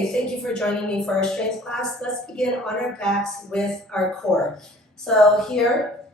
Okay, thank you for joining me for our strength class. Let's begin on our backs with our core. So here,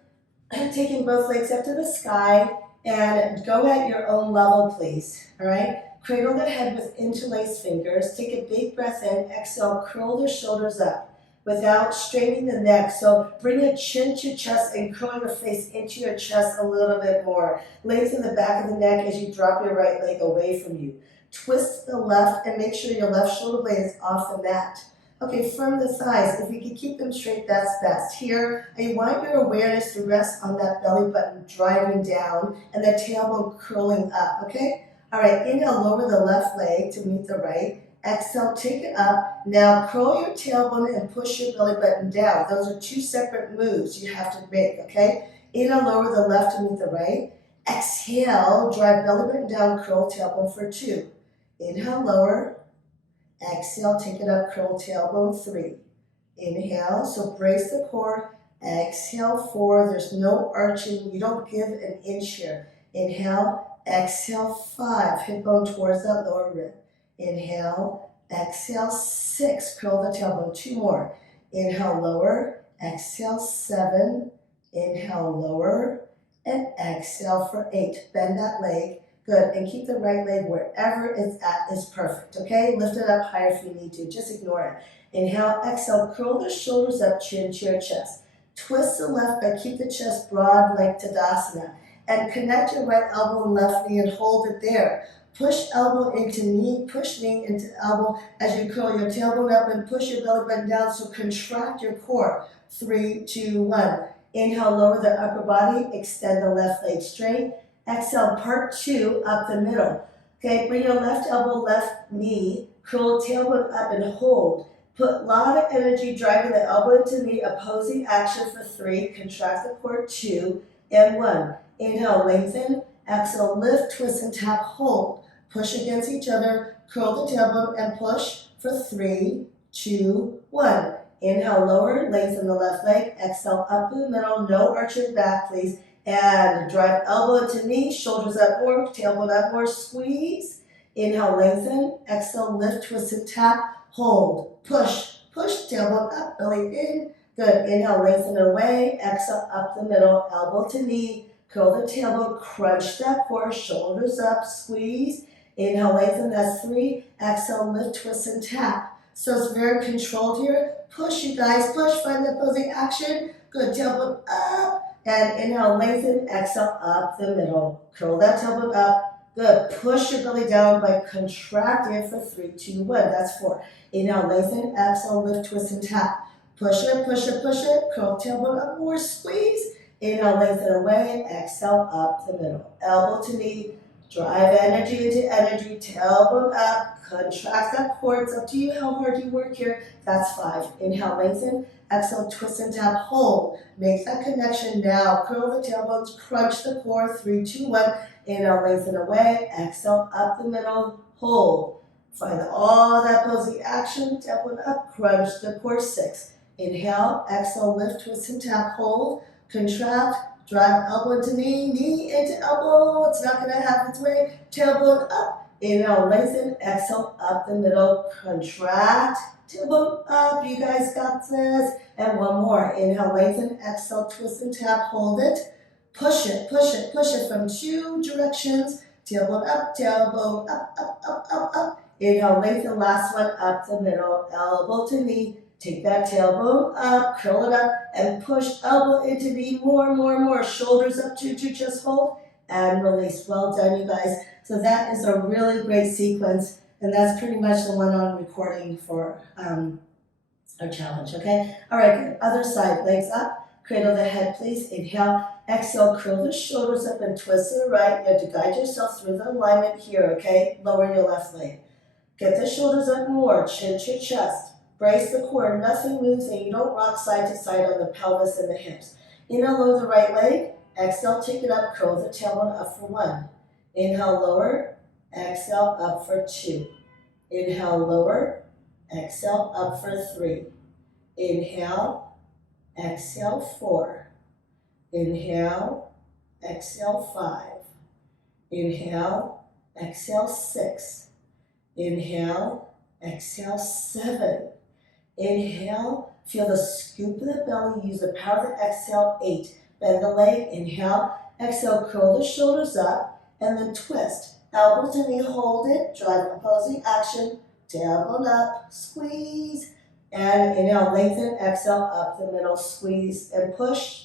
taking both legs up to the sky and go at your own level, please. All right? Cradle the head with interlaced fingers. Take a big breath in. Exhale, curl the shoulders up without straining the neck. So bring your chin to your chest and curl your face into your chest a little bit more. Lengthen the back of the neck as you drop your right leg away from you. Twist the left and make sure your left shoulder blade is off the mat. Okay, from the thighs, if we can keep them straight, that's best. Here, I want your awareness to rest on that belly button driving down and the tailbone curling up, okay? All right, inhale, lower the left leg to meet the right. Exhale, take it up. Now curl your tailbone and push your belly button down. Those are two separate moves you have to make, okay? Inhale, lower the left to meet the right. Exhale, drive belly button down, curl tailbone for 2. Inhale, lower. Exhale, take it up, curl tailbone 3. Inhale, so brace the core. Exhale, 4. There's no arching. You don't give an inch here. Inhale, exhale, 5. Hip bone towards that lower rib. Inhale, exhale, 6. Curl the tailbone. 2 more. Inhale, lower. Exhale, 7. Inhale, lower. And exhale for 8. Bend that leg. Good, and keep the right leg wherever it's at is perfect, okay? Lift it up higher if you need to, just ignore it. Inhale, exhale, curl the shoulders up, chin to your chest. Twist the left but keep the chest broad like Tadasana. And connect your right elbow and left knee and hold it there. Push elbow into knee, push knee into elbow as you curl your tailbone up and push your belly button down, so contract your core. 3, 2, 1. Inhale, lower the upper body, extend the left leg straight. Exhale, part 2, up the middle. Okay, bring your left elbow, left knee, curl tailbone up and hold. Put a lot of energy driving the elbow into knee, opposing action for 3, contract the core 2, and 1. Inhale, lengthen, exhale, lift, twist, and tap, hold. Push against each other, curl the tailbone, and push for 3, 2, 1. Inhale, lower, lengthen the left leg, exhale, up to the middle, no arching back, please. And drive elbow to knee, shoulders up more, tailbone up more, squeeze. Inhale, lengthen. Exhale, lift, twist, and tap. Hold, push, tailbone up, belly in. Good, inhale, lengthen away. Exhale, up the middle, elbow to knee. Curl the tailbone, crunch that core, shoulders up, squeeze. Inhale, lengthen, that's 3. Exhale, lift, twist, and tap. So it's very controlled here. Push, you guys, push, find the opposing action. Good, tailbone up. And inhale, lengthen, exhale, up the middle. Curl that tailbone up. Good. Push your belly down by contracting for 3, 2, 1. That's 4. Inhale, lengthen, exhale, lift, twist, and tap. Push it, push it, push it. Curl tailbone up more, squeeze. Inhale, lengthen away, exhale, up the middle. Elbow to knee. Drive energy into energy. Tailbone up. Contract that core. It's up to you how hard you work here. That's 5. Inhale, lengthen. Exhale, twist and tap, hold. Make that connection now. Curl the tailbones, crunch the core. 3, 2, 1. Inhale, lengthen away. Exhale, up the middle, hold. Find all that posing action. Tailbone up, crunch the core. 6. Inhale, exhale, lift, twist and tap, hold. Contract, drive elbow into knee, knee into elbow. It's not going to have its way. Tailbone up. Inhale, lengthen. Exhale, up the middle, contract. Tailbone up, you guys got this. And one more. Inhale, lengthen, exhale, twist and tap, hold it. Push it, push it, push it from 2 directions. Tailbone up, up. Inhale, lengthen, last one, up the middle, elbow to knee. Take that tailbone up, curl it up, and push elbow into knee, more. Shoulders up to chest, hold, and release. Well done, you guys. So that is a really great sequence. And that's pretty much the one on recording for our challenge, okay? All right, good. Other side, legs up. Cradle the head, please. Inhale, exhale, curl the shoulders up and twist to the right. You have to guide yourself through the alignment here, okay? Lower your left leg. Get the shoulders up more, chin to chest. Brace the core, nothing moves, and you don't rock side to side on the pelvis and the hips. Inhale, lower the right leg. Exhale, take it up, curl the tailbone up for 1. Inhale, lower. Exhale, up for 2. Inhale, lower. Exhale, up for 3. Inhale, exhale, 4. Inhale, exhale, 5. Inhale, exhale, 6. Inhale, Exhale, 7. Inhale, feel the scoop of the belly, use the power of the exhale, 8. Bend the leg, inhale, exhale, curl the shoulders up, and then twist. Elbow to knee, hold it, drive opposing action, tailbone up, squeeze, and inhale, lengthen, exhale, up the middle, squeeze, and push,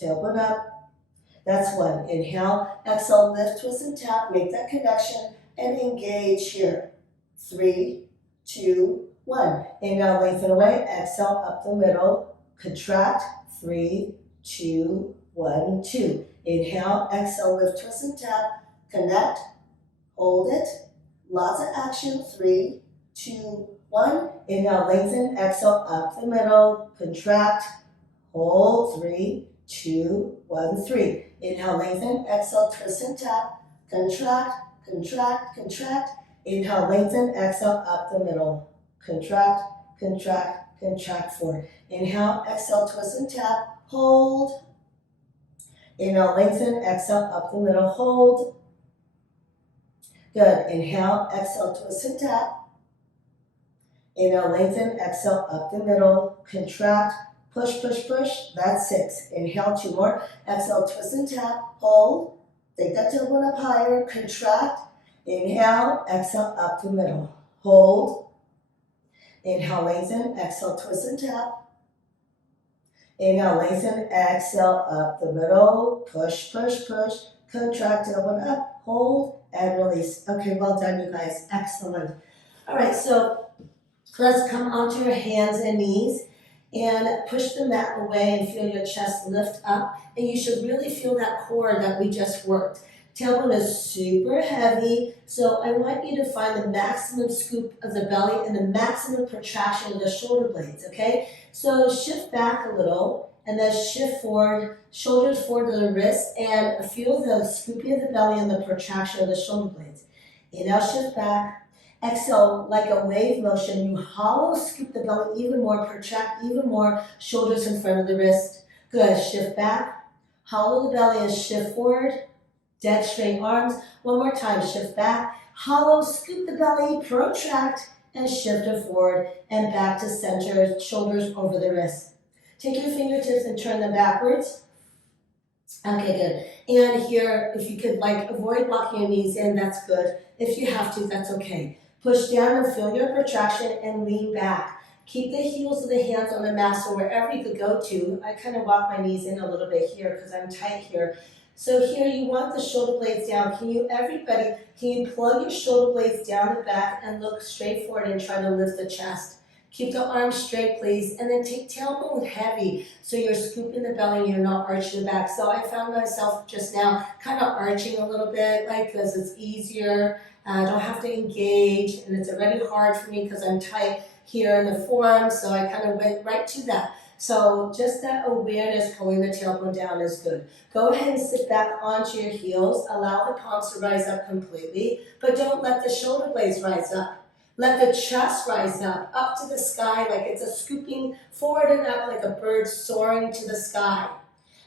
tailbone up. That's 1. Inhale, exhale, lift, twist, and tap, make that connection, and engage here. 3, 2, 1. Inhale, lengthen away, exhale, up the middle, contract, 3, 2, 1, 2. Inhale, exhale, lift, twist, and tap, connect, hold it, lots of action, 3, 2, 1. Inhale, lengthen, exhale, up the middle, contract, hold, 3, 2, 1, 3. Inhale, lengthen, exhale, twist and tap, contract, contract, contract. Inhale, lengthen, exhale, up the middle, contract, contract, contract, 4. Inhale, exhale, twist and tap, hold. Inhale, lengthen, exhale, up the middle, hold. Good. Inhale, exhale, twist and tap. Inhale, lengthen, exhale, up the middle, contract, push, push, push. That's 6. Inhale, 2 more. Exhale, twist and tap, hold. Take that tailbone up higher, contract. Inhale, exhale, up the middle, hold. Inhale, lengthen, exhale, twist and tap. Inhale, lengthen, exhale, up the middle, push, push, push, contract, tailbone up, hold, and release. Okay, well done, you guys. Excellent. All right, so let's come onto your hands and knees and push the mat away and feel your chest lift up. And you should really feel that core that we just worked. Tailbone is super heavy, so I want you to find the maximum scoop of the belly and the maximum protraction of the shoulder blades, okay? So shift back a little and then shift forward, shoulders forward to the wrists, and feel the scooping of the belly and the protraction of the shoulder blades. Inhale, shift back. Exhale, like a wave motion, you hollow scoop the belly even more, protract even more, shoulders in front of the wrist. Good, shift back, hollow the belly and shift forward, dead straight arms. One more time, shift back, hollow, scoop the belly, protract, and shift it forward and back to center, shoulders over the wrist. Take your fingertips and turn them backwards. Okay, good. And here, if you could avoid locking your knees in, that's good. If you have to, that's okay. Push down and feel your protraction and lean back. Keep the heels of the hands on the mat, so wherever you could go to. I kind of walk my knees in a little bit here because I'm tight here. So here you want the shoulder blades down. Can you plug your shoulder blades down the back and look straight forward and try to lift the chest? Keep the arms straight, please, and then take tailbone heavy so you're scooping the belly and you're not arching the back. So I found myself just now kind of arching a little bit, because it's easier. I don't have to engage, and it's already hard for me because I'm tight here in the forearm, so I kind of went right to that. So just that awareness, pulling the tailbone down is good. Go ahead and sit back onto your heels. Allow the palms to rise up completely, but don't let the shoulder blades rise up. Let the chest rise up to the sky like it's a scooping forward and up like a bird soaring to the sky.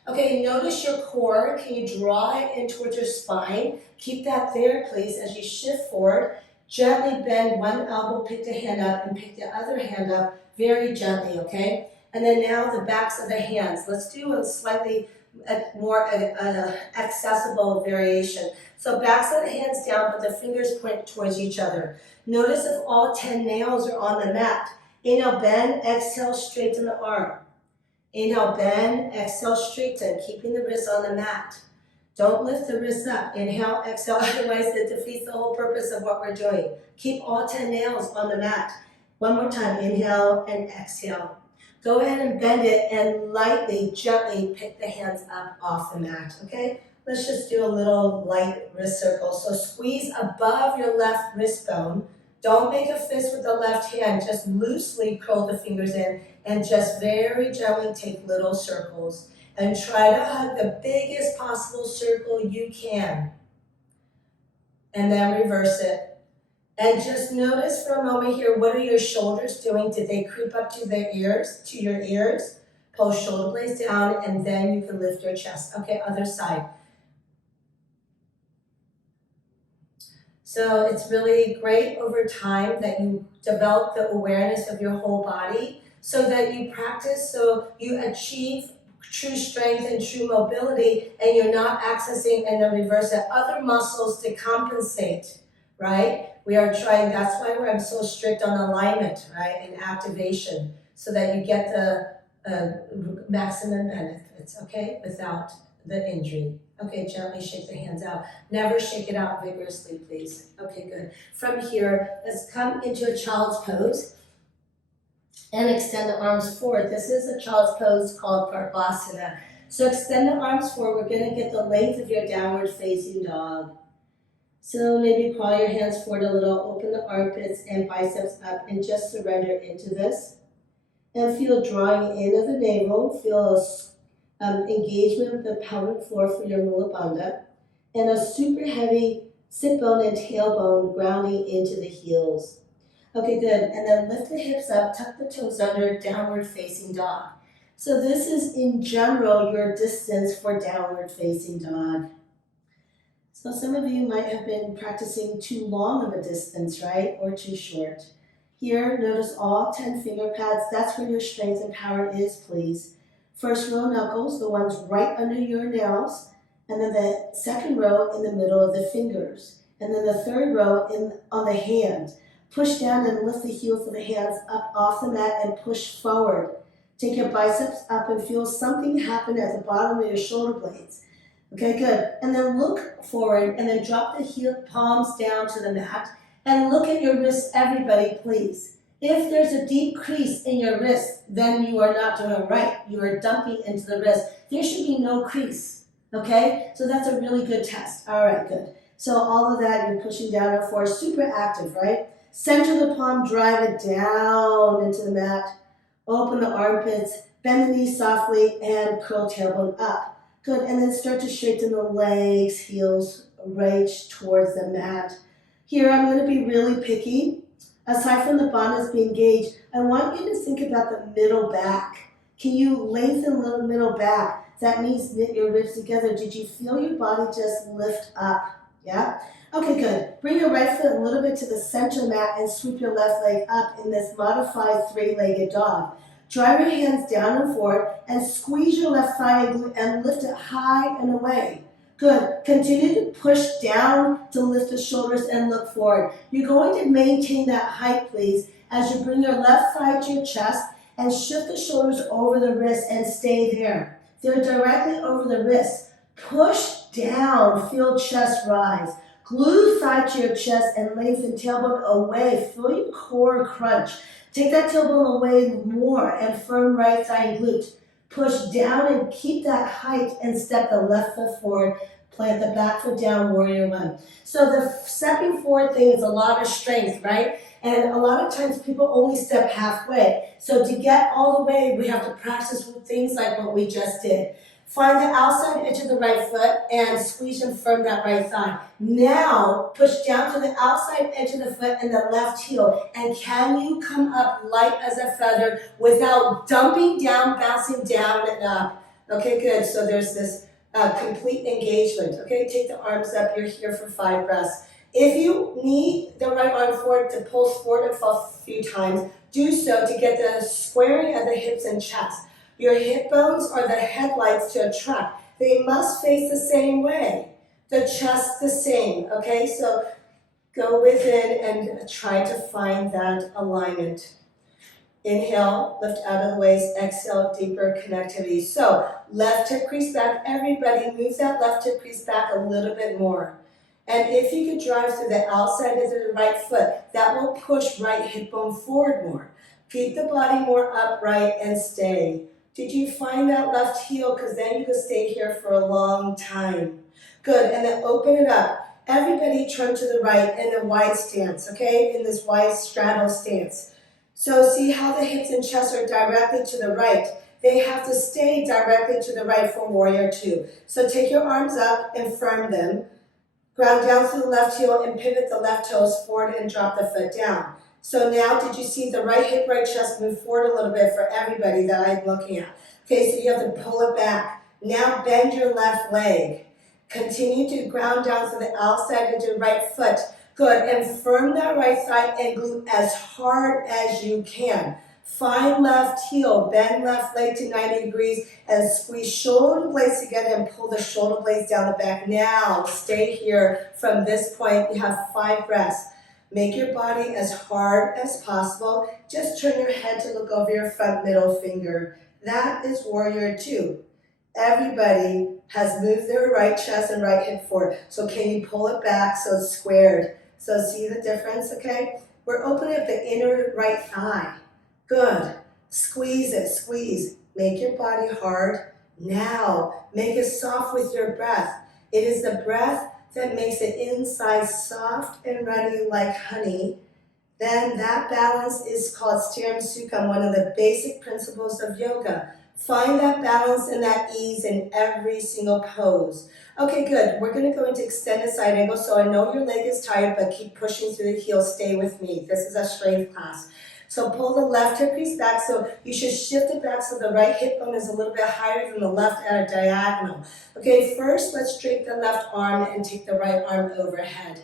Okay, notice your core. Can you draw it in towards your spine? Keep that there, please, as you shift forward. Gently bend one elbow, pick the hand up, and pick the other hand up very gently, okay? And then now the backs of the hands. Let's do a slightly more accessible variation. So backs of the hands down, but the fingers point towards each other. Notice if all 10 nails are on the mat. Inhale, bend, exhale, straighten the arm. Inhale, bend, exhale, straighten, keeping the wrists on the mat. Don't lift the wrists up. Inhale, exhale, otherwise it defeats the whole purpose of what we're doing. Keep all 10 nails on the mat. One more time, inhale and exhale. Go ahead and bend it and lightly, gently pick the hands up off the mat, okay? Let's just do a little light wrist circle. So squeeze above your left wrist bone. Don't make a fist with the left hand. Just loosely curl the fingers in and just very gently take little circles. And try to hug the biggest possible circle you can. And then reverse it. And just notice for a moment here, what are your shoulders doing? Did they creep up to your ears? Pull shoulder blades down, and then you can lift your chest. Okay, other side. So it's really great over time that you develop the awareness of your whole body so that you practice, so you achieve true strength and true mobility, and you're not accessing in the reverse the other muscles to compensate, right? We are trying, that's why I'm so strict on alignment, right, and activation, so that you get the maximum benefits, okay, without the injury. Okay, gently shake the hands out. Never shake it out vigorously, please. Okay, good. From here, let's come into a child's pose and extend the arms forward. This is a child's pose called Parbhasana. So extend the arms forward. We're going to get the length of your downward facing dog. So maybe crawl your hands forward a little, open the armpits and biceps up, and just surrender into this. And feel drawing in of the navel, feel engagement of the pelvic floor for your Mula Bandha, and a super heavy sit bone and tailbone grounding into the heels. Okay, good. And then lift the hips up, tuck the toes under, downward facing dog. So this is in general your distance for downward facing dog. So some of you might have been practicing too long of a distance, right? Or too short. Here, notice all 10 finger pads. That's where your strength and power is, please. First row knuckles, the ones right under your nails, and then the second row in the middle of the fingers, and then the third row on the hand. Push down and lift the heels of the hands up off the mat and push forward. Take your biceps up and feel something happen at the bottom of your shoulder blades. Okay, good. And then look forward and then drop the heel palms down to the mat and look at your wrists, everybody, please. If there's a deep crease in your wrist, then you are not doing right. You are dumping into the wrist. There should be no crease, okay? So that's a really good test. All right, good. So all of that, you're pushing down and forward, super active, right? Center the palm, drive it down into the mat. Open the armpits, bend the knees softly, and curl tailbone up. Good, and then start to straighten the legs, heels right towards the mat. Here, I'm going to be really picky. Aside from the bandhas being engaged, I want you to think about the middle back. Can you lengthen the middle back? That means knit your ribs together. Did you feel your body just lift up? Yeah? Okay, good. Bring your right foot a little bit to the center mat and sweep your left leg up in this modified three-legged dog. Drive your hands down and forward and squeeze your left thigh and glute and lift it high and away. Good. Continue to push down to lift the shoulders and look forward. You're going to maintain that height, please, as you bring your left thigh to your chest and shift the shoulders over the wrist and stay there. They're directly over the wrist. Push down, feel chest rise. Glue thigh to your chest and lengthen tailbone away. Feel your core crunch. Take that tailbone away more and firm right thigh and glute. Push down and keep that height and step the left foot forward. Plant the back foot down, warrior one. So the stepping forward thing is a lot of strength, right? And a lot of times people only step halfway. So to get all the way, we have to practice with things like what we just did. Find the outside edge of the right foot and squeeze and firm that right thigh. Now, push down to the outside edge of the foot and the left heel. And can you come up light as a feather without dumping down, bouncing down and up? Okay, good. So there's this complete engagement. Okay, take the arms up. You're here for 5 breaths. If you need the right arm forward to pulse forward and fall a few times, do so to get the squaring of the hips and chest. Your hip bones are the headlights to a truck. They must face the same way. The chest the same, okay? So go within and try to find that alignment. Inhale, lift out of the waist. Exhale, deeper connectivity. So left hip crease back. Everybody move that left hip crease back a little bit more. And if you could drive through the outside of the right foot, that will push right hip bone forward more. Keep the body more upright and stay. Did you find that left heel? Because then you can stay here for a long time. Good, and then open it up. Everybody turn to the right in a wide stance, okay? In this wide straddle stance. So see how the hips and chest are directly to the right. They have to stay directly to the right for warrior two. So take your arms up and firm them. Ground down through the left heel and pivot the left toes forward and drop the foot down. So now, did you see the right hip, right chest move forward a little bit for everybody that I'm looking at? Okay, so you have to pull it back. Now bend your left leg. Continue to ground down to the outside of your right foot. Good, and firm that right thigh and glute as hard as you can. Find left heel, bend left leg to 90 degrees, and squeeze shoulder blades together and pull the shoulder blades down the back. Now, stay here from this point. You have 5 breaths. Make your body as hard as possible. Just turn your head to look over your front middle finger. That is warrior 2. Everybody has moved their right chest and right hip forward. So can you pull it back so it's squared? So see the difference, okay? We're opening up the inner right thigh. Good. Squeeze it, squeeze. Make your body hard. Now, make it soft with your breath. It is the breath that makes the inside soft and runny like honey. Then that balance is called Stiram Sukham, one of the basic principles of yoga. Find that balance and that ease in every single pose. Okay, good. We're going to go into extended side angle. So I know your leg is tired, but keep pushing through the heel. Stay with me. This is a strength class. So pull the left hip crease back. So you should shift it back so the right hip bone is a little bit higher than the left at a diagonal. Okay, first let's straighten the left arm and take the right arm overhead.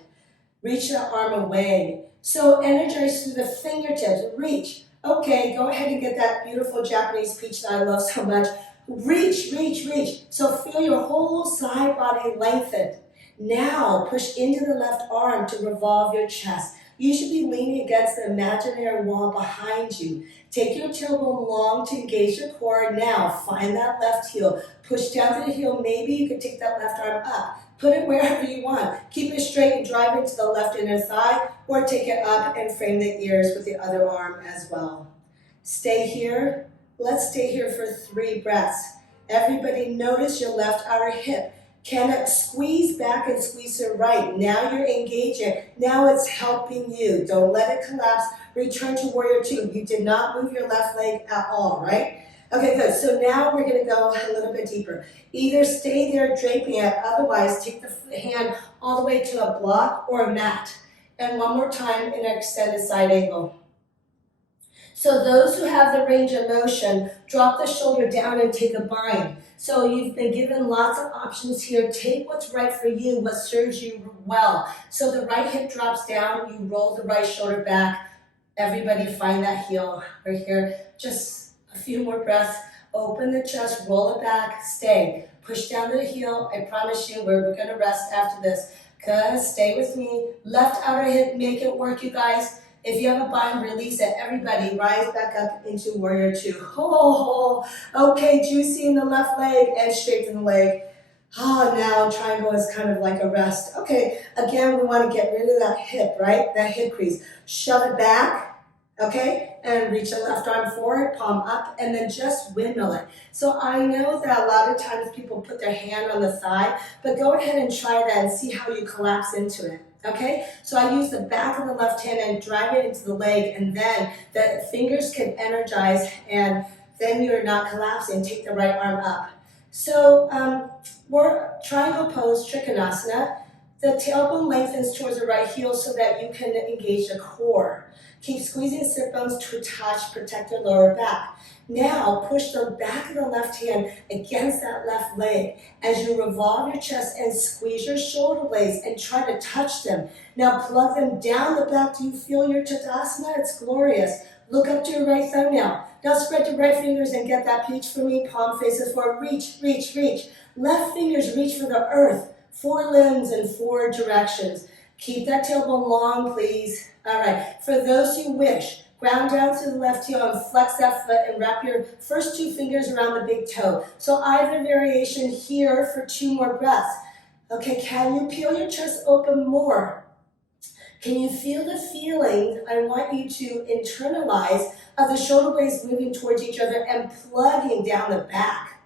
Reach the arm away. So energize through the fingertips. Reach. Okay, go ahead and get that beautiful Japanese peach that I love so much. Reach, reach, reach. So feel your whole side body lengthen. Now push into the left arm to revolve your chest. You should be leaning against the imaginary wall behind you. Take your tailbone long to engage your core. Now find that left heel. Push down to the heel. Maybe you could take that left arm up. Put it wherever you want. Keep it straight and drive it to the left inner thigh, or take it up and frame the ears with the other arm as well. Stay here. Let's stay here for 3 breaths. Everybody notice your left outer hip. Can it squeeze back and squeeze to the right? Now you're engaging. Now it's helping you. Don't let it collapse. Return to warrior 2. You did not move your left leg at all, right? Okay, good. So now we're going to go a little bit deeper. Either stay there draping it, otherwise take the hand all the way to a block or a mat. And one more time in an extended side angle. So those who have the range of motion, drop the shoulder down and take a bind. So you've been given lots of options here. Take what's right for you, what serves you well. So the right hip drops down, you roll the right shoulder back. Everybody find that heel right here. Just a few more breaths. Open the chest, roll it back, stay. Push down to the heel. I promise you we're going to rest after this. Good, stay with me. Left outer hip, make it work, you guys. If you have a bind, release it. Everybody, rise back up into warrior 2. Oh, okay, juicy in the left leg and straighten the leg. Now triangle is kind of like a rest. Okay, again, we want to get rid of that hip, right? That hip crease. Shove it back, okay? And reach the left arm forward, palm up, and then just windmill it. So I know that a lot of times people put their hand on the thigh, but go ahead and try that and see how you collapse into it. Okay, so I use the back of the left hand and drive it into the leg, and then the fingers can energize, and then you're not collapsing. Take the right arm up. So we're triangle pose, Trikonasana. The tailbone lengthens towards the right heel so that you can engage the core. Keep squeezing sit bones to attach, protect your lower back. Now push the back of the left hand against that left leg as you revolve your chest and squeeze your shoulder blades and try to touch them. Now plug them down the back. Do you feel your Tadasana? It's glorious. Look up to your right thumbnail. Now spread your right fingers and get that peach for me. Palm faces forward. Reach, reach, reach. Left fingers reach for the earth. 4 limbs in 4 directions. Keep that tailbone long, please. All right. For those who wish, ground down to the left heel and flex that foot and wrap your first 2 fingers around the big toe. So either variation here for 2 more breaths. Okay, can you peel your chest open more? Can you feel the feeling? I want you to internalize of the shoulder blades moving towards each other and plugging down the back.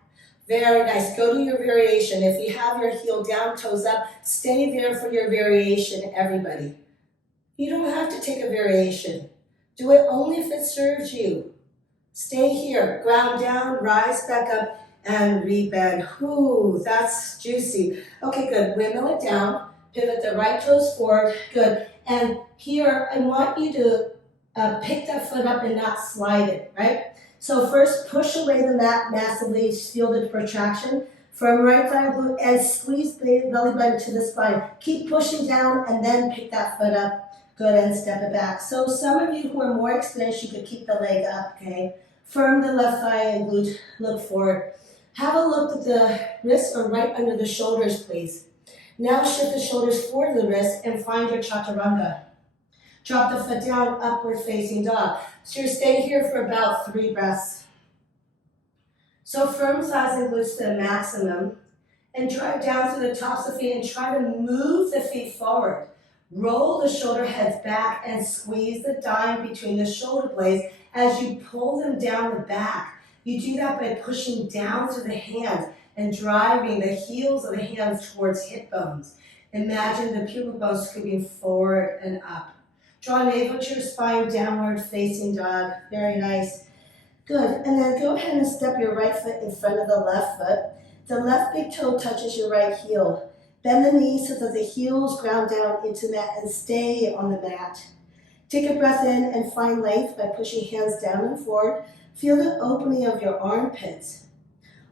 Very nice. Go to your variation. If you have your heel down, toes up, stay there for your variation, everybody. You don't have to take a variation. Do it only if it serves you. Stay here. Ground down, rise back up, and rebend. Ooh, that's juicy. Okay, good. Windmill it down. Pivot the right toes forward. Good. And here, I want you to pick that foot up and not slide it, right? So first, push away the mat massively. Feel the protraction. Firm right thigh and glute and squeeze the belly button to the spine. Keep pushing down and then pick that foot up. Good, and step it back. So some of you who are more experienced, you could keep the leg up, okay? Firm the left thigh and glute, look forward. Have a look at the wrists are right under the shoulders, please. Now shift the shoulders forward to the wrist and find your chaturanga. Drop the foot down, upward facing dog. So you're staying here for about 3 breaths. So firm thighs and glutes to the maximum and drive down through the tops of the feet and try to move the feet forward. Roll the shoulder heads back and squeeze the dime between the shoulder blades as you pull them down the back. You do that by pushing down through the hands and driving the heels of the hands towards hip bones. Imagine the pubic bone scooping forward and up. Draw navel to your spine, downward facing dog. Very nice. Good. And then go ahead and step your right foot in front of the left foot. The left big toe touches your right heel. Bend the knees so that the heels ground down into the mat and stay on the mat. Take a breath in and find length by pushing hands down and forward. Feel the opening of your armpits.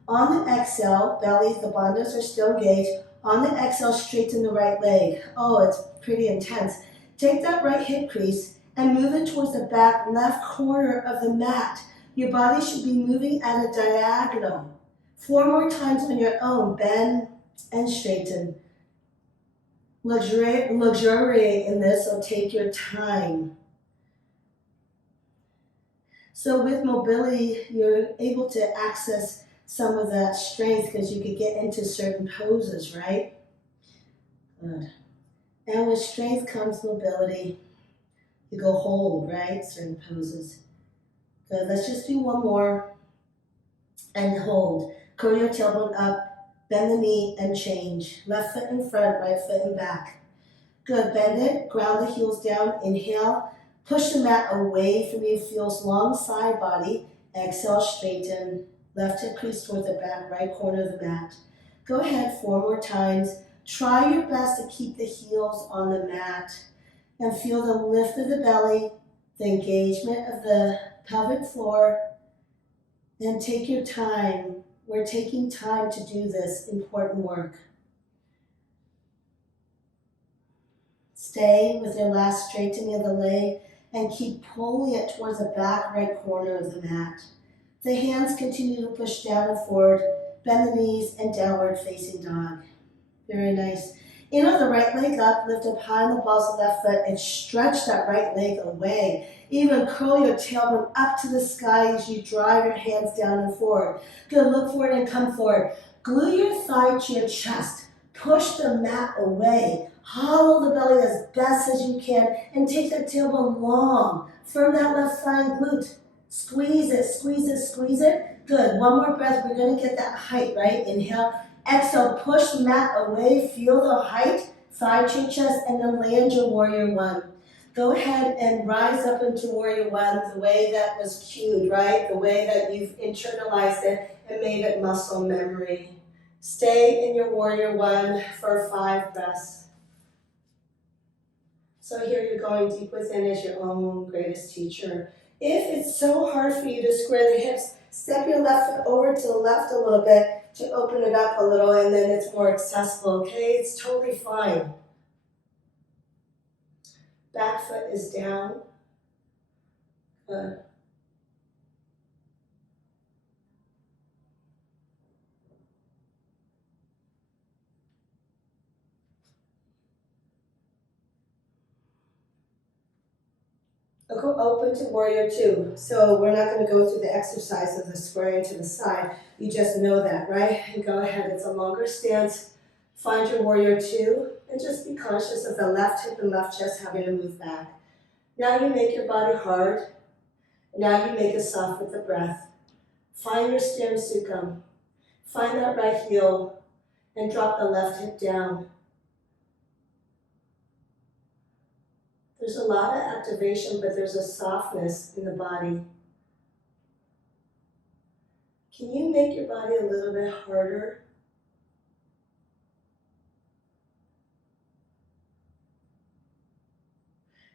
On the exhale, belly, the bandhas are still engaged. On the exhale, straighten the right leg. Oh, it's pretty intense. Take that right hip crease and move it towards the back left corner of the mat. Your body should be moving at a diagonal. 4 more times on your own. Bend and straighten. Luxuriate in this, so take your time. So with mobility, you're able to access some of that strength because you could get into certain poses, right? Good. And with strength comes mobility. You go hold, right? Certain poses. Good. Let's just do 1 more. And hold. Curl your tailbone up. Bend the knee and change. Left foot in front, right foot in back. Good. Bend it. Ground the heels down. Inhale. Push the mat away from you. Feels long side body. Exhale, straighten. Left hip crease towards the back, right corner of the mat. Go ahead 4 more times. Try your best to keep the heels on the mat and feel the lift of the belly, the engagement of the pelvic floor, and take your time. We're taking time to do this important work. Stay with your last straightening of the leg and keep pulling it towards the back right corner of the mat. The hands continue to push down and forward, bend the knees, and downward facing dog. Very nice. Inhale the right leg up, lift up high on the balls of the left foot, and stretch that right leg away. Even curl your tailbone up to the sky as you drive your hands down and forward. Good, look forward and come forward. Glue your thigh to your chest. Push the mat away. Hollow the belly as best as you can, and take that tailbone long. Firm that left thigh and glute. Squeeze it, squeeze it, squeeze it. Good, 1 more breath. We're gonna get that height, right? Inhale. Exhale, push the mat away, feel the height, thigh to chest, and then land your warrior 1. Go ahead and rise up into warrior 1 the way that was cued, right? The way that you've internalized it and made it muscle memory. Stay in your warrior 1 for 5 breaths. So here you're going deep within as your own greatest teacher. If it's so hard for you to square the hips, step your left foot over to the left a little bit to open it up a little, and then it's more accessible, okay? It's totally fine. Back foot is down. Good. Go open to warrior 2. So we're not going to go through the exercise of the squaring to the side. You just know that, right? And go ahead. It's a longer stance. Find your warrior 2 and just be conscious of the left hip and left chest having to move back. Now you make your body hard. Now you make it soft with the breath. Find your Sthira Sukham. Find that right heel and drop the left hip down. There's a lot of activation, but there's a softness in the body. Can you make your body a little bit harder?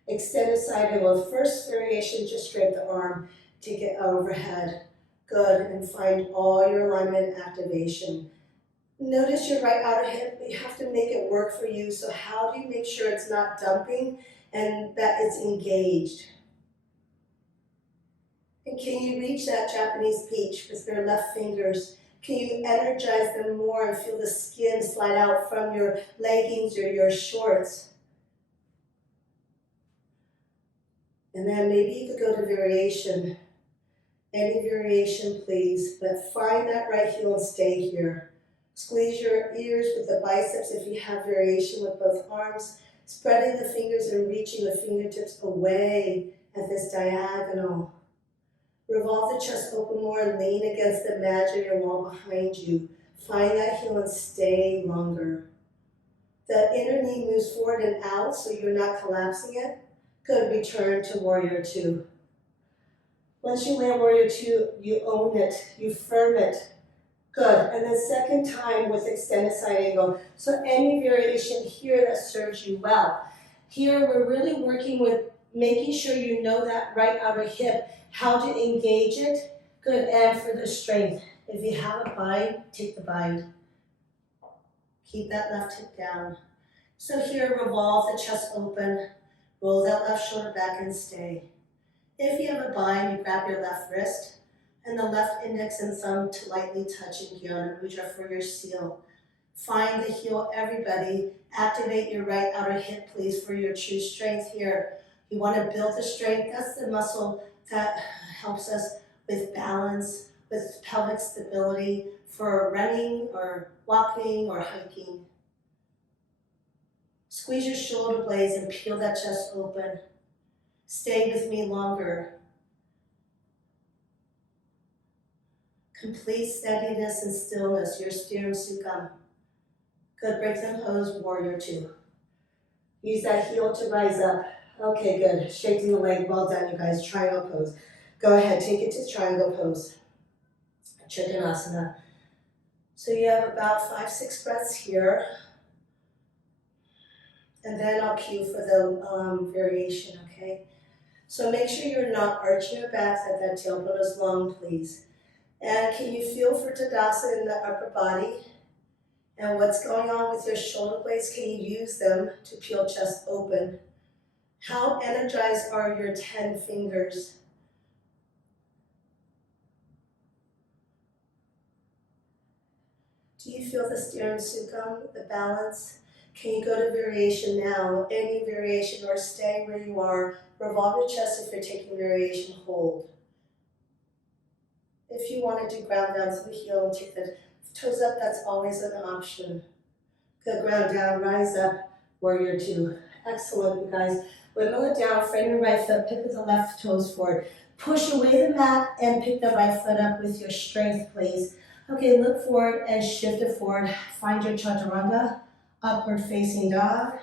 Extended side angle. First variation, just straight the arm, take it overhead. Good, and find all your alignment and activation. Notice your right outer hip, but you have to make it work for you. So how do you make sure it's not dumping and that it's engaged? And can you reach that Japanese peach with your left fingers? Can you energize them more and feel the skin slide out from your leggings or your shorts? And then maybe you could go to variation. Any variation, please, but find that right heel and stay here. Squeeze your ears with the biceps if you have variation with both arms, spreading the fingers and reaching the fingertips away at this diagonal. Revolve the chest open more and lean against the imaginary wall behind you. Find that heel and stay longer. The inner knee moves forward and out so you're not collapsing it. Good, return to warrior two. Once you land warrior two, you own it, you firm it. Good, and then second time with extended side angle. So any variation here that serves you well. Here we're really working with making sure you know that right outer hip, how to engage it. Good, and for the strength. If you have a bind, take the bind. Keep that left hip down. So here, revolve the chest open, roll that left shoulder back and stay. If you have a bind, you grab your left wrist and the left index and thumb to lightly touch in Gyan Mudra for your seal. Find the heel, everybody. Activate your right outer hip, please, for your true strength here. You want to build the strength. That's the muscle that helps us with balance, with pelvic stability for running or walking or hiking. Squeeze your shoulder blades and peel that chest open. Stay with me longer. Complete steadiness and stillness, your Stiram Sukham. Good, break them pose, warrior two. Use that heel to rise up. Okay, good, straighten the leg, well done you guys, triangle pose. Go ahead, take it to triangle pose. Trikonasana. So you have about 5-6 breaths here. And then I'll cue for the variation, okay? So make sure you're not arching your backs, that tailbone is long, please. And can you feel for Tadasana in the upper body? And what's going on with your shoulder blades? Can you use them to peel chest open? How energized are your 10 fingers? Do you feel the Stiram Sukham, the balance? Can you go to variation now? Any variation, or stay where you are. Revolve your chest if you're taking variation, hold. If you wanted to ground down to the heel and take the toes up, that's always an option. Good, ground down, rise up, warrior two. Excellent, you guys. Wiggle it down, frame your right foot, pick the left toes forward. Push away the mat and pick the right foot up with your strength, please. Okay, look forward and shift it forward. Find your chaturanga, upward facing dog,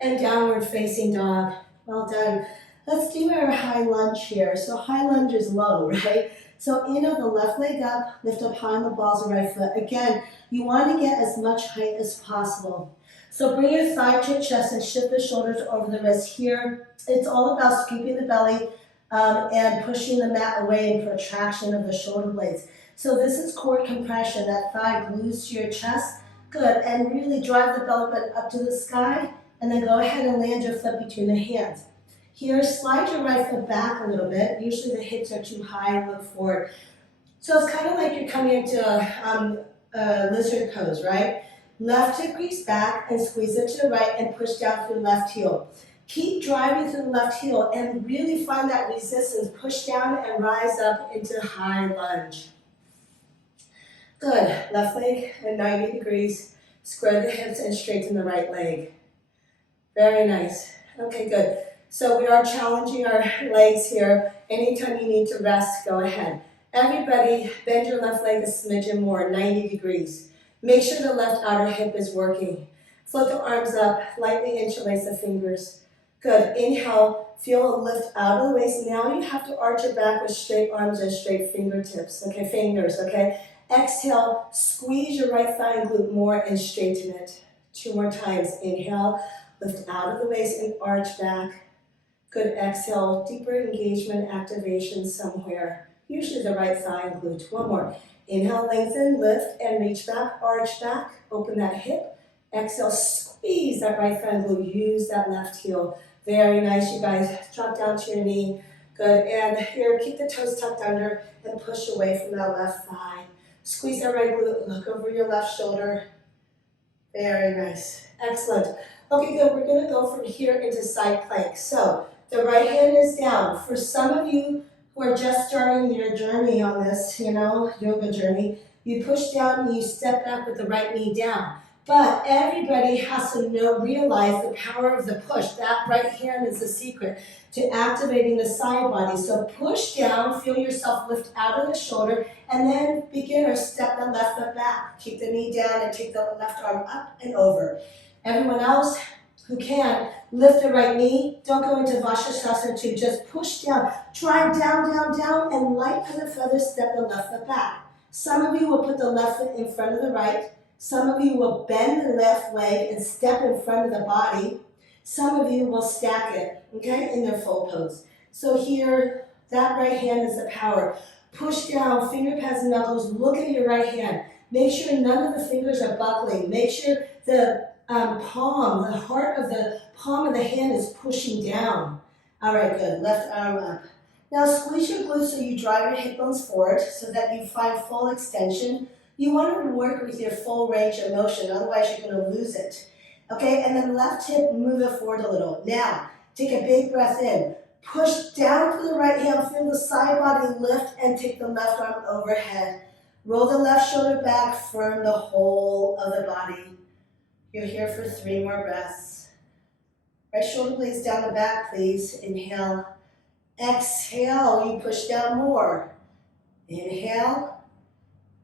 and downward facing dog. Well done. Let's do our high lunge here. So high lunge is low, right? So inhale the left leg up, lift up high on the balls of right foot. Again, you want to get as much height as possible. So bring your thigh to your chest and shift the shoulders over the wrist here. It's all about scooping the belly and pushing the mat away in protraction of the shoulder blades. So this is core compression. That thigh glues to your chest. Good, and really drive the belly button up to the sky, and then go ahead and land your foot between the hands. Here, slide your right foot back a little bit. Usually the hips are too high, look forward. So it's kind of like you're coming into a lizard pose, right? Left hip crease back and squeeze it to the right and push down through left heel. Keep driving through the left heel and really find that resistance. Push down and rise up into high lunge. Good, left leg at 90 degrees. Square the hips and straighten the right leg. Very nice. Okay, good. So we are challenging our legs here. Anytime you need to rest, go ahead. Everybody, bend your left leg a smidgen more, 90 degrees. Make sure the left outer hip is working. Float the arms up, lightly interlace the fingers. Good, inhale, feel a lift out of the waist. Now you have to arch your back with straight arms and straight fingertips, okay, fingers, okay? Exhale, squeeze your right thigh and glute more and straighten it. 2 more times, inhale, lift out of the waist and arch back. Good, exhale, deeper engagement, activation somewhere. usually the right thigh and glute. One more. Inhale, lengthen, lift, and reach back, arch back, open that hip. Exhale, squeeze that right thigh and glute. Use that left heel. Very nice, you guys. Drop down to your knee. Good, and here, keep the toes tucked under and push away from that left thigh. Squeeze that right glute, look over your left shoulder. Very nice, excellent. Okay, good, we're gonna go from here into side plank. So, the right hand is down. For some of you who are just starting your journey on this, yoga journey, you push down and you step back with the right knee down. But everybody has to realize the power of the push. That right hand is the secret to activating the side body. So push down, feel yourself lift out of the shoulder, and then beginner, step the left foot back. Keep the knee down and take the left arm up and over. Everyone else who can, lift the right knee. Don't go into Vashisthasana 2. Just push down. Drive down, down, down, and light as a feather, step the left foot back. Some of you will put the left foot in front of the right. Some of you will bend the left leg and step in front of the body. Some of you will stack it, okay, in their full pose. So here, that right hand is the power. Push down, finger pads and knuckles, look at your right hand. Make sure none of the fingers are buckling. Make sure the palm, the heart of the palm of the hand is pushing down. All right, good, left arm up. Now squeeze your glutes so you drive your hip bones forward so that you find full extension. You want to work with your full range of motion, otherwise you're going to lose it. Okay, and then left hip, move it forward a little. Now, take a big breath in. Push down to the right heel, feel the side body lift, and take the left arm overhead. Roll the left shoulder back, firm the whole of the body. You're here for 3 more breaths. Right shoulder blades down the back, please. Inhale. Exhale, you push down more. Inhale.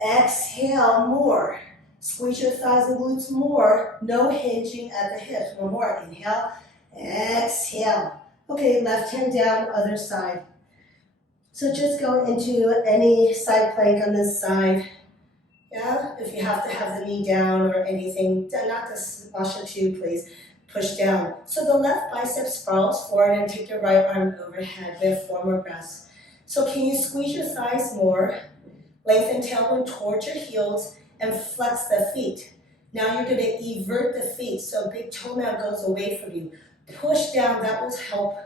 Exhale, more. Squeeze your thighs and glutes more. No hinging at the hips. One more. Inhale. Exhale. Okay, left hand down, other side. So just go into any side plank on this side. Yeah, if you have to have the knee down or anything, not the Savasana 2, please. Push down. So the left bicep sprawls forward and take your right arm overhead. We have 4 more breaths. So can you squeeze your thighs more? Lengthen tailbone towards your heels and flex the feet. Now you're going to evert the feet so big toenail goes away from you. Push down, that will help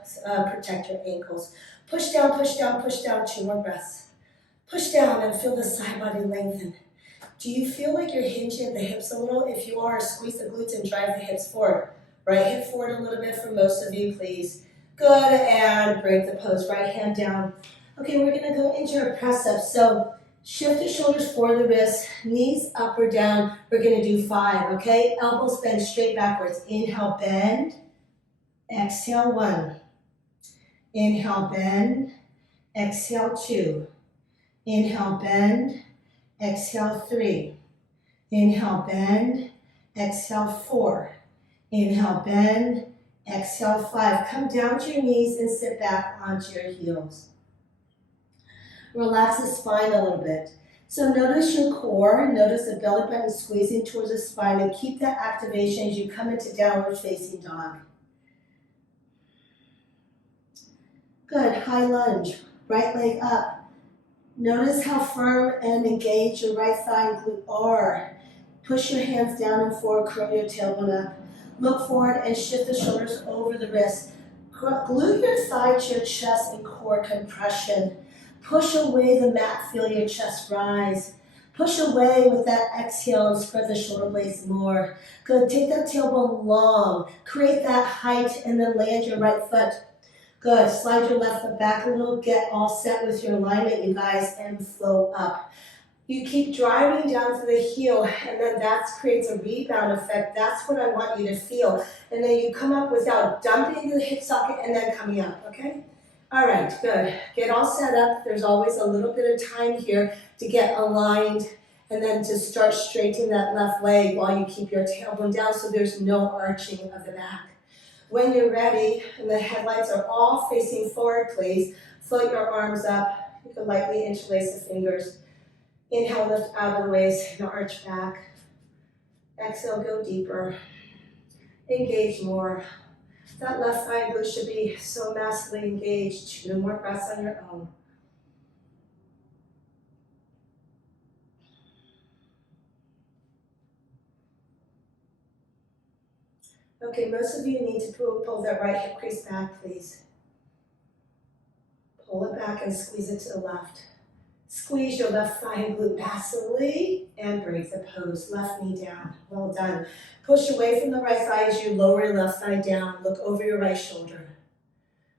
protect your ankles. Push down, push down, push down, 2 more breaths. Push down and feel the side body lengthen. Do you feel like you're hinging at the hips a little? If you are, squeeze the glutes and drive the hips forward. Right hip forward a little bit for most of you, please. Good, and break the pose, right hand down. Okay, we're going to go into a press up. So shift the shoulders for the wrists, knees up or down. We're going to do 5, okay? Elbows bend straight backwards. Inhale, bend. Exhale, 1. Inhale, bend. Exhale, 2. Inhale, bend. Exhale, 3. Inhale, bend. Exhale, 4. Inhale, bend. Exhale, 5. Come down to your knees and sit back onto your heels. Relax the spine a little bit. So notice your core, notice the belly button squeezing towards the spine, and keep that activation as you come into downward facing dog. Good, high lunge, right leg up. Notice how firm and engaged your right thigh and glute are. Push your hands down and forward, curl your tailbone up. Look forward and shift the shoulders over the wrists. Glue your thigh to your chest and core compression. Push away the mat, feel your chest rise. Push away with that exhale and spread the shoulder blades more. Good, take that tailbone long. Create that height and then land your right foot. Good, slide your left foot back a little. Get all set with your alignment, you guys, and flow up. You keep driving down to the heel, and then that creates a rebound effect. That's what I want you to feel. And then you come up without dumping into the hip socket and then coming up, okay? All right, good. Get all set up. There's always a little bit of time here to get aligned and then to start straightening that left leg while you keep your tailbone down so there's no arching of the back. When you're ready and the headlights are all facing forward, please float your arms up. You can lightly interlace the fingers. Inhale, lift out of the waist and arch back. Exhale, go deeper. Engage more. That left thigh glute should be so massively engaged. 2 more breaths on your own. Okay, most of you need to pull that right hip crease back, please. Pull it back and squeeze it to the left. Squeeze your left thigh and glute passively and break the pose. Left knee down. Well done. Push away from the right thigh as you lower your left thigh down. Look over your right shoulder.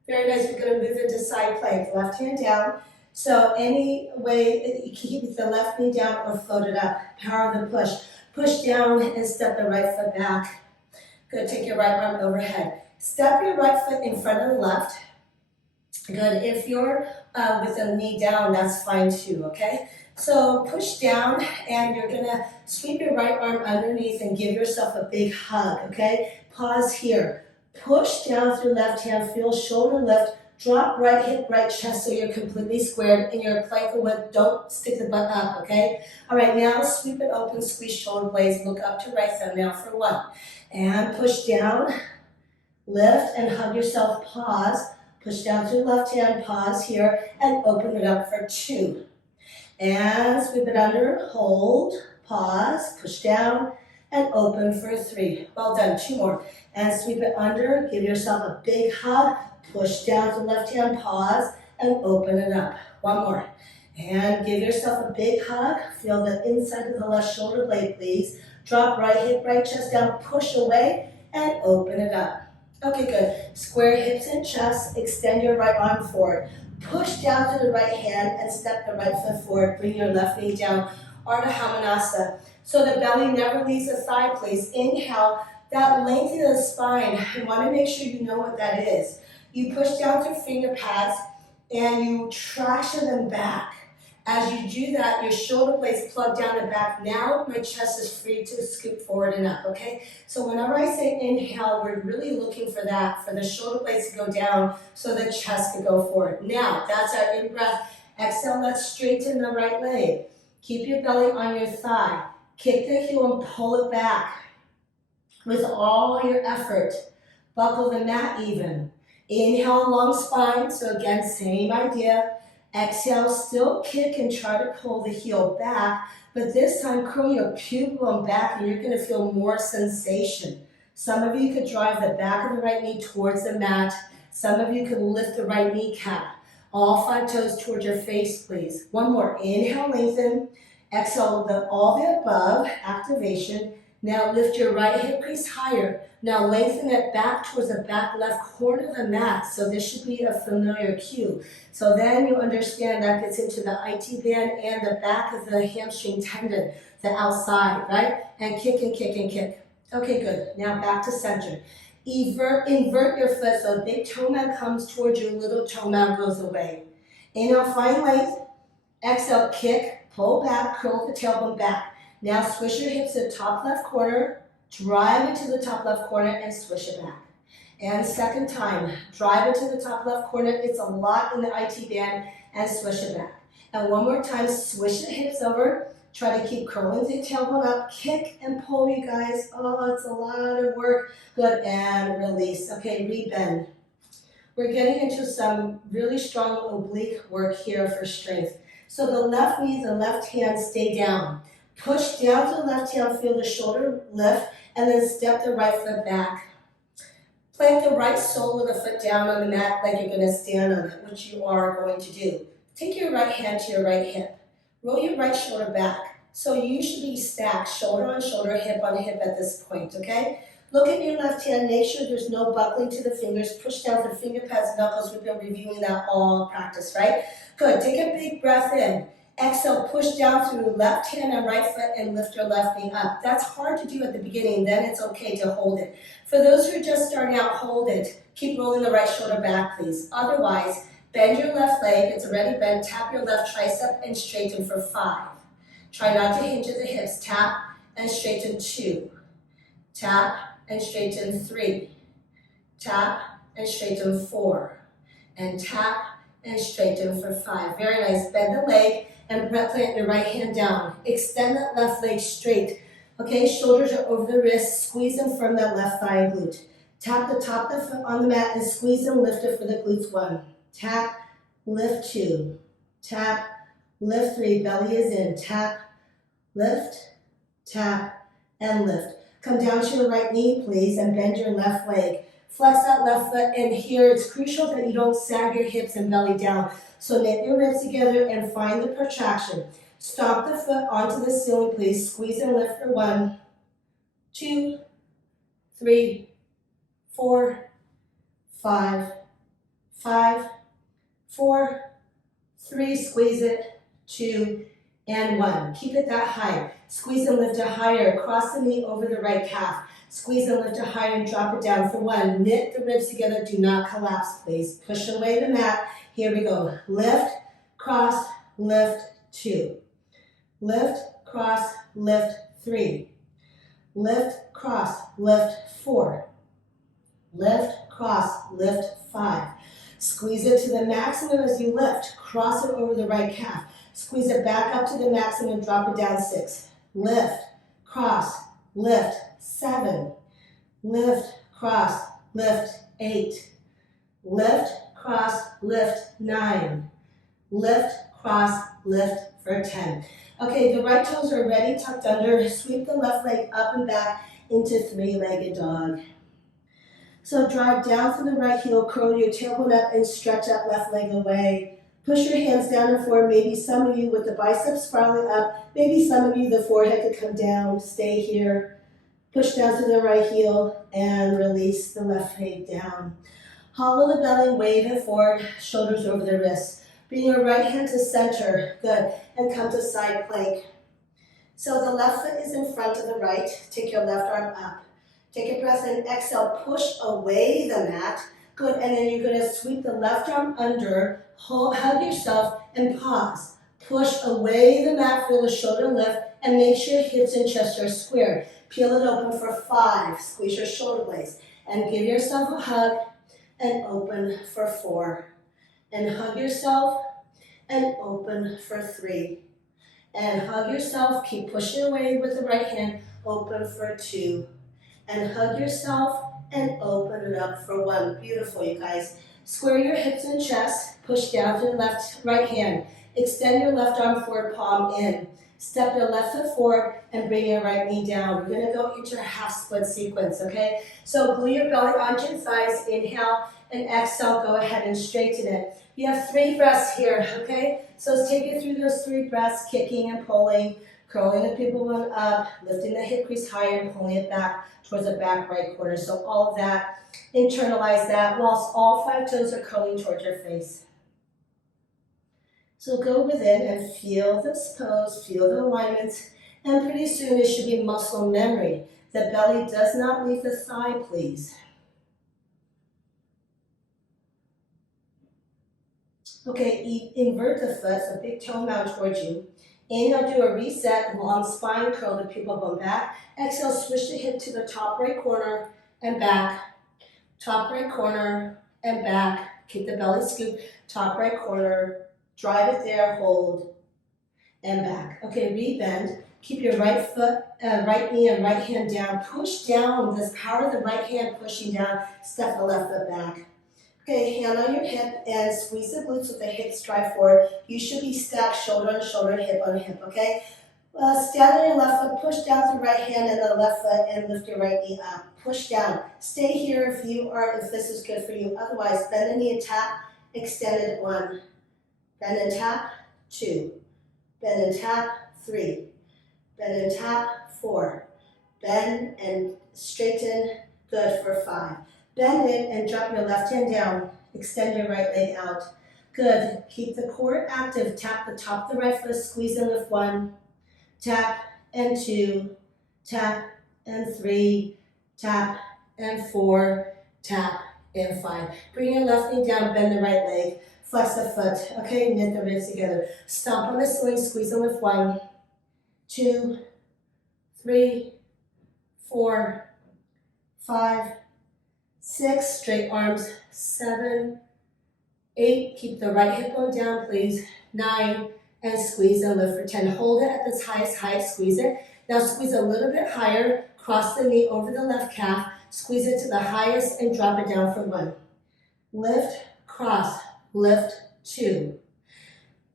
Very nice. We're going to move into side plank. Left hand down. So any way you keep the left knee down or float it up. Power the push. Push down and step the right foot back. Good. Take your right arm overhead. Step your right foot in front of the left. Good. If you're with the knee down, that's fine too, okay? So push down and you're gonna sweep your right arm underneath and give yourself a big hug, okay? Pause here. Push down through left hand, feel shoulder lift, drop right hip, right chest so you're completely squared in your plank width. Don't stick the butt up, okay? All right, now sweep it open, squeeze shoulder blades, look up to right thumb now for one. And push down, lift and hug yourself, pause. Push down through left hand, pause here, and open it up for two. And sweep it under, hold, pause, push down, and open for three. Well done, two more. And sweep it under, give yourself a big hug, push down to left hand, pause, and open it up. One more. And give yourself a big hug, feel the inside of the left shoulder blade, please. Drop right hip, right chest down, push away, and open it up. Okay, good. Square hips and chest, extend your right arm forward. Push down to the right hand and step the right foot forward. Bring your left knee down, Ardha Hamanasa. So the belly never leaves the thigh, please. Inhale, that length of the spine. I want to make sure you know what that is. You push down through finger pads and you traction them back. As you do that, your shoulder blades plug down and back. Now my chest is free to scoop forward and up, okay? So whenever I say inhale, we're really looking for that, for the shoulder blades to go down so the chest can go forward. Now, that's our in-breath. Exhale, let's straighten the right leg. Keep your belly on your thigh. Kick the heel and pull it back with all your effort. Buckle the mat even. Inhale, long spine. So again, same idea. Exhale, still kick and try to pull the heel back, but this time curl your pubic bone back and you're going to feel more sensation. Some of you could drive the back of the right knee towards the mat. Some of you could lift the right kneecap. All 5 toes towards your face, please. One more. Inhale, lengthen. Exhale, all the above, activation. Now lift your right hip crease higher. Now lengthen it back towards the back left corner of the mat. So this should be a familiar cue. So then you understand that gets into the IT band and the back of the hamstring tendon, the outside, right? And kick and kick and kick. Okay, good. Now back to center. Invert your foot so big toe mound comes towards you, little toe mound goes away. Inhale, find length. Exhale, kick, pull back, curl the tailbone back. Now swish your hips to the top left corner, drive it to the top left corner and swish it back. And second time, drive it to the top left corner. It's a lot in the IT band and swish it back. And one more time, swish the hips over. Try to keep curling the tailbone up. Kick and pull, you guys. Oh, it's a lot of work. Good, and release. Okay, rebend. We're getting into some really strong oblique work here for strength. So the left knee, the left hand, stay down. Push down to the left hand, feel the shoulder lift, and then step the right foot back. Plant the right sole of the foot down on the mat like you're going to stand on it, which you are going to do. Take your right hand to your right hip. Roll your right shoulder back. So you should be stacked, shoulder on shoulder, hip on hip at this point, okay? Look at your left hand. Make sure there's no buckling to the fingers. Push down the finger pads and knuckles. We've been reviewing that all practice, right? Good. Take a big breath in. Exhale, push down through left hand and right foot and lift your left knee up. That's hard to do at the beginning, then it's okay to hold it. For those who are just starting out, hold it. Keep rolling the right shoulder back, please. Otherwise, bend your left leg, it's already bent, tap your left tricep and straighten for 5. Try not to hinge at the hips. Tap and straighten 2. Tap and straighten 3. Tap and straighten 4. And tap and straighten for 5. Very nice. Bend the leg and plant your right hand down. Extend that left leg straight. Okay, shoulders are over the wrists. Squeeze them from that left thigh and glute. Tap the top of the foot on the mat and squeeze and lift it for the glutes. 1. Tap, lift 2. Tap, lift 3. Belly is in. Tap, lift, tap, and lift. Come down to your right knee, please, and bend your left leg. Flex that left foot, and here it's crucial that you don't sag your hips and belly down. So knit your ribs together and find the protraction. Stomp the foot onto the ceiling, please. Squeeze and lift for 1, 2, 3, 4, 5, 5, 4, 3, squeeze it, 2, and 1. Keep it that high. Squeeze and lift it higher. Cross the knee over the right calf. Squeeze and lift it higher and drop it down for 1. Knit the ribs together. Do not collapse, please. Push away the mat. Here we go. Lift, cross, lift, 2. Lift, cross, lift, 3. Lift, cross, lift, 4. Lift, cross, lift, 5. Squeeze it to the maximum as you lift. Cross it over the right calf. Squeeze it back up to the maximum, drop it down 6. Lift, cross, lift, 7. Lift, cross, lift, 8. Lift, cross, lift, 9. Lift, cross, lift for 10. Okay, the right toes are ready, tucked under. Sweep the left leg up and back into 3-legged dog. So drive down from the right heel, curl your tailbone up and stretch that left leg away. Push your hands down and forward. Maybe some of you with the biceps spiraling up. Maybe some of you the forehead could come down. Stay here. Push down to the right heel and release the left leg down. Hollow the belly, wave it forward, shoulders over the wrists. Bring your right hand to center. Good. And come to side plank. So the left foot is in front of the right. Take your left arm up. Take a breath and exhale. Push away the mat. Good. And then you're going to sweep the left arm under. Hug yourself and pause. Push away the mat, feel the shoulder lift, and make sure hips and chest are square. Peel it open for 5. Squeeze your shoulder blades. And give yourself a hug and open for 4. And hug yourself and open for 3. And hug yourself. Keep pushing away with the right hand. Open for 2. And hug yourself and open it up for 1. Beautiful, you guys. Square your hips and chest. Push down to the right hand. Extend your left arm forward, palm in. Step your left foot forward and bring your right knee down. We're going to go into a half split sequence, okay? So glue your belly onto your thighs. Inhale and exhale. Go ahead and straighten it. You have 3 breaths here, okay? So let's take it through those 3 breaths, kicking and pulling, curling the people one up, lifting the hip crease higher and pulling it back towards the back right corner. So all of that, internalize that whilst all 5 toes are curling towards your face. So go within and feel this pose, feel the alignments, and pretty soon it should be muscle memory. The belly does not leave the thigh, please. Okay, invert the foot, so big toe mound towards you. Inhale, do a reset, long spine, curl the pupil bone back. Exhale, switch the hip to the top right corner and back. Top right corner and back. Keep the belly scooped, top right corner. Drive it there, hold, and back. Okay, rebend. Keep your right foot, right knee and right hand down. Push down, this power of the right hand pushing down. Step the left foot back. Okay, hand on your hip and squeeze the glutes with the hips drive forward. You should be stacked shoulder on shoulder, hip on hip, okay? Stand on your left foot, push down the right hand and the left foot and lift your right knee up. Push down. Stay here if this is good for you. Otherwise, bend the knee and tap, extend it 1. Bend and tap, 2. Bend and tap, 3. Bend and tap, 4. Bend and straighten, good for 5. Bend it and drop your left hand down. Extend your right leg out. Good. Keep the core active. Tap the top of the right foot, squeeze and lift 1. Tap and 2. Tap and 3. Tap and 4. Tap and 5. Bring your left knee down, bend the right leg. Flex the foot, okay, knit the ribs together. Stomp on the ceiling, squeeze and lift 1, 2, 3, 4, 5, 6, straight arms, 7, 8, keep the right hip bone down, please, 9, and squeeze and lift for 10. Hold it at this highest height, squeeze it. Now squeeze a little bit higher, cross the knee over the left calf, squeeze it to the highest and drop it down for 1. Lift, cross, lift, 2.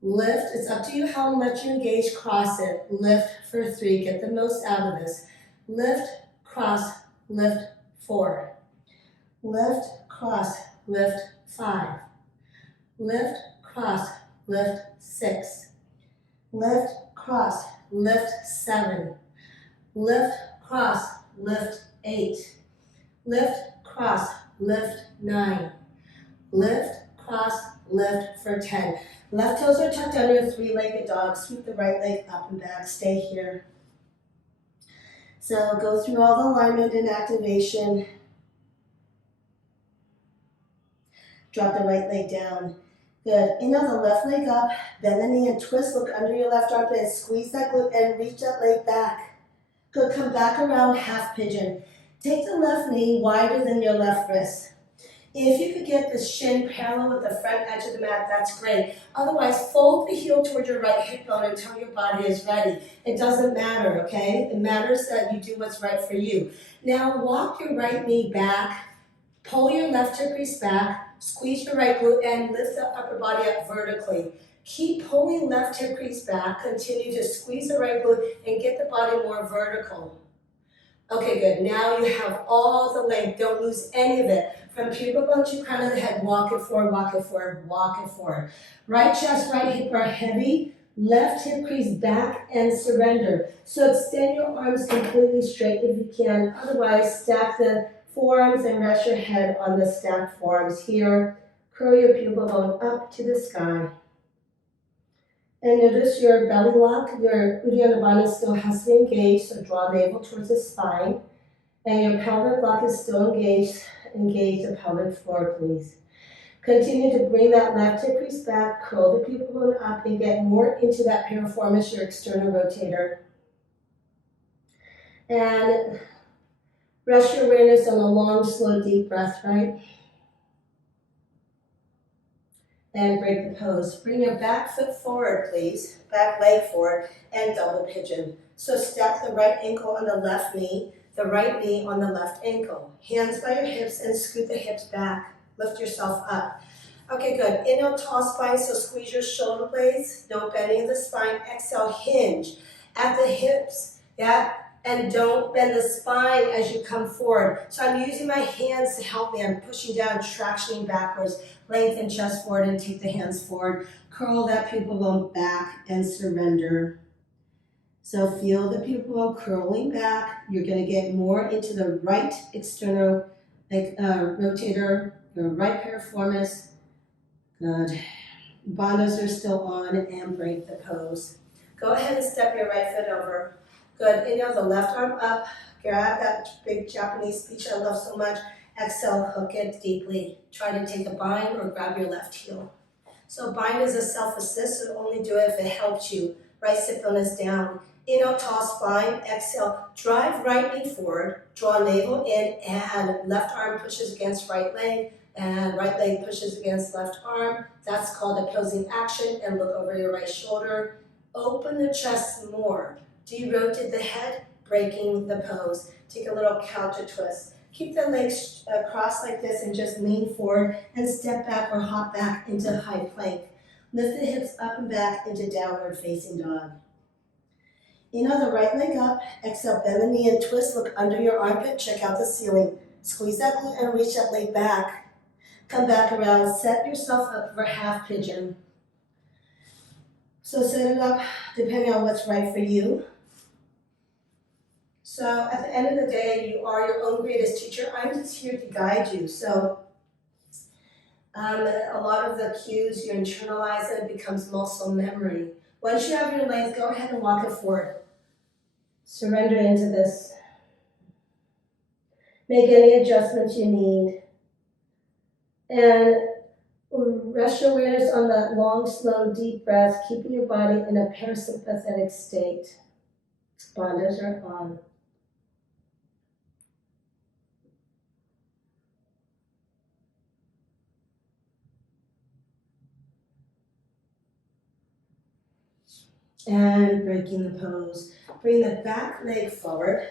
Lift, it's up to you how much you engage, cross it. Lift for 3, get the most out of this. Lift, cross, lift, 4. Lift, cross, lift, 5. Lift, cross, lift, 6. Lift, cross, lift, 7. Lift, cross, lift, 8. Lift, cross, lift, 9. Lift, cross, lift for 10. Left toes are tucked under, 3-legged dog. Sweep the right leg up and back. Stay here. So go through all the alignment and activation. Drop the right leg down. Good. Inhale the left leg up. Bend the knee and twist. Look under your left armpit. Squeeze that glute and reach that leg back. Good. Come back around half pigeon. Take the left knee wider than your left wrist. If you could get the shin parallel with the front edge of the mat, that's great. Otherwise, fold the heel towards your right hip bone until your body is ready. It doesn't matter, okay? It matters that you do what's right for you. Now, walk your right knee back. Pull your left hip crease back. Squeeze your right glute and lift the upper body up vertically. Keep pulling left hip crease back. Continue to squeeze the right glute and get the body more vertical. Okay, good. Now you have all the length. Don't lose any of it. From pubic bone to crown of the head, walk it forward, walk it forward, walk it forward. Right chest, right hip are heavy. Left hip crease back and surrender. So extend your arms completely straight if you can. Otherwise, stack the forearms and rest your head on the stacked forearms here. Curl your pubic bone up to the sky. And notice your belly lock, your Uddiyana Bandha still has to be engaged, so draw navel towards the spine. And your pelvic lock is still engaged. Engage the pelvic floor, please. Continue to bring that left hip crease back, curl the pubic bone up, and get more into that piriformis, your external rotator. And rest your awareness on a long, slow, deep breath, right? And break the pose. Bring your back foot forward, please. Back leg forward and double pigeon. So stack the right ankle on the left knee, the right knee on the left ankle. Hands by your hips and scoot the hips back. Lift yourself up. Okay, good. Inhale, tall spine, so squeeze your shoulder blades. No bending of the spine. Exhale, hinge at the hips. Yeah? And don't bend the spine as you come forward. So I'm using my hands to help me. I'm pushing down, tractioning backwards. Lengthen chest forward and take the hands forward. Curl that pubic bone back and surrender. So feel the pubic bone curling back. You're going to get more into the right external rotator, your right piriformis. Good. Bandhas are still on and break the pose. Go ahead and step your right foot over. Good. Inhale the left arm up. Grab that big Japanese speech I love so much. Exhale, hook it deeply. Try to take a bind or grab your left heel. So bind is a self-assist, so only do it if it helps you. Right sit bone is down. Inhale, tall spine. Exhale, drive right knee forward. Draw navel in and left arm pushes against right leg and right leg pushes against left arm. That's called opposing action, and look over your right shoulder. Open the chest more. De-rotate the head, breaking the pose. Take a little counter twist. Keep the legs crossed like this and just lean forward and step back or hop back into high plank. Lift the hips up and back into downward facing dog. Inhale the right leg up. Exhale, bend the knee and twist. Look under your armpit. Check out the ceiling. Squeeze that glute and reach that leg back. Come back around. Set yourself up for half pigeon. So set it up depending on what's right for you. So at the end of the day, you are your own greatest teacher. I'm just here to guide you. So a lot of the cues, you internalize it, it becomes muscle memory. Once you have your length, go ahead and walk it forward. Surrender into this. Make any adjustments you need. And rest your awareness on that long, slow, deep breath, keeping your body in a parasympathetic state. Bandhas are on. And breaking the pose. Bring the back leg forward.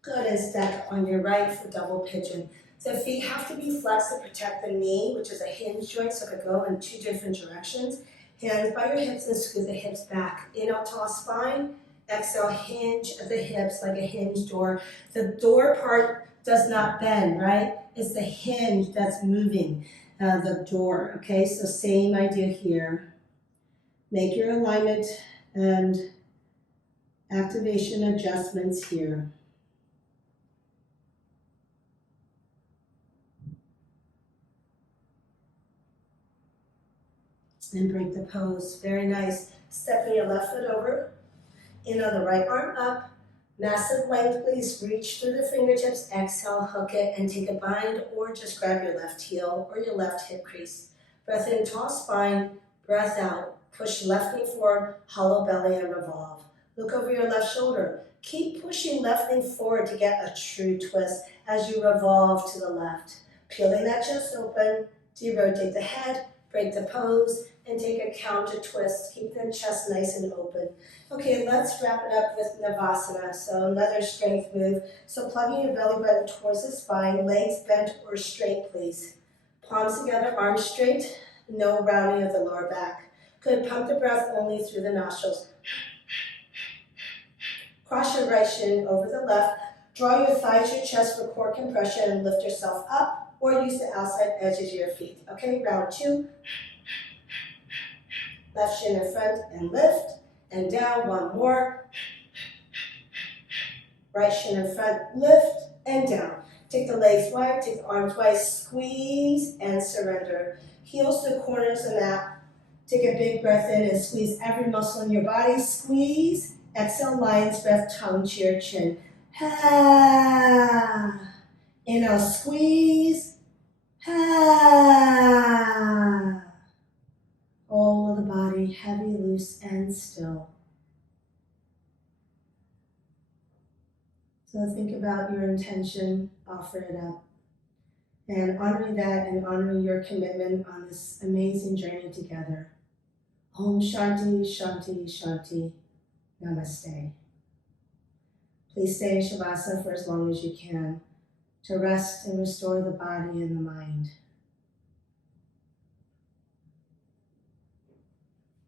Good, and step on your right for double pigeon. The feet have to be flexed to protect the knee, which is a hinge joint, so it could go in 2 different directions. Hands by your hips and scoot the hips back. Inhale, tall spine. Exhale, hinge of the hips like a hinge door. The door part does not bend, right? It's the hinge that's moving the door, okay? So same idea here. Make your alignment and activation adjustments here. And break the pose. Very nice. Stepping your left foot over. In on the right arm up. Massive length, please. Reach through the fingertips. Exhale, hook it, and take a bind, or just grab your left heel or your left hip crease. Breath in, tall spine. Breath out. Push left knee forward, hollow belly, and revolve. Look over your left shoulder. Keep pushing left knee forward to get a true twist as you revolve to the left. Peeling that chest open. De-rotate the head. Break the pose. And take a counter twist. Keep the chest nice and open. Okay, let's wrap it up with Navasana. So another strength move. So plugging your belly button towards the spine, legs bent or straight, please. Palms together, arms straight, no rounding of the lower back. Good, pump the breath only through the nostrils. Cross your right shin over the left. Draw your thighs to your chest for core compression and lift yourself up, or use the outside edges of your feet. Okay, round 2. Left shin in front and lift, and down, one more. Right shin in front, lift, and down. Take the legs wide, take the arms wide, squeeze, and surrender. Heels to the corners of the mat. Take a big breath in and squeeze every muscle in your body. Squeeze. Exhale, lion's breath, tongue to your chin. Ha. Inhale, squeeze. Ha. All of the body heavy, loose, and still. So think about your intention, offer it up, and honoring that and honoring your commitment on this amazing journey together. Om Shanti, Shanti, Shanti. Namaste. Please stay in Shavasana for as long as you can to rest and restore the body and the mind.